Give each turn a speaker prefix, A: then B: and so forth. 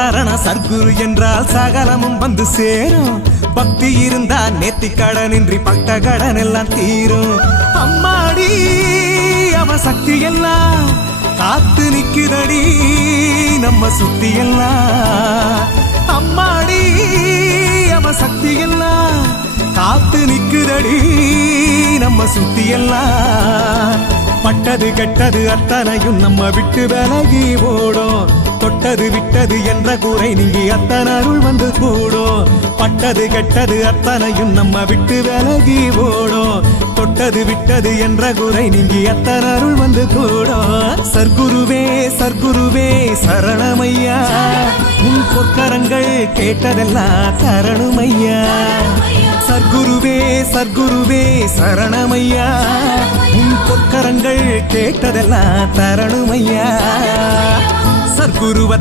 A: சரண சர்க்குரு என்றால் சகலமும் வந்து சேரும். பக்தி இருந்தா நேத்தி கடனின்றி பட்ட கடன் எல்லாம் தீரும். அம்மாடி அவ சக்தி எல்லாம் காத்து நிக்குதடி நம்ம சுத்தி எல்லாம் அம்மாடி அவ சக்தி எல்லாம் காத்து நிக்குதடி நம்ம சுத்தி எல்லாம் பட்டது கெட்டது அத்தனையும் நம்ம விட்டு விலகி ஓடும். தொட்டது விட்டது என்ற கூரை நீங்கி அத்தனை அருள் வந்து கூடும். பட்டது கெட்டது அத்தனையும் நம்ம விட்டு விலகி ஓடும். தொட்டது விட்டது என்ற குறை நீங்கி அத்தனை அருள் வந்து கூடும். சர்க்குருவே சர்க்குருவே சரணமையா. உன் பொற்கரங்கள் கேட்டதெல்லாம் தரணுமையா. சர்க்குருவே சர்க்குருவே சரணமையா. உன் பொற்கரங்கள் கேட்டதெல்லாம் தரணுமையா. சர்க்குருவ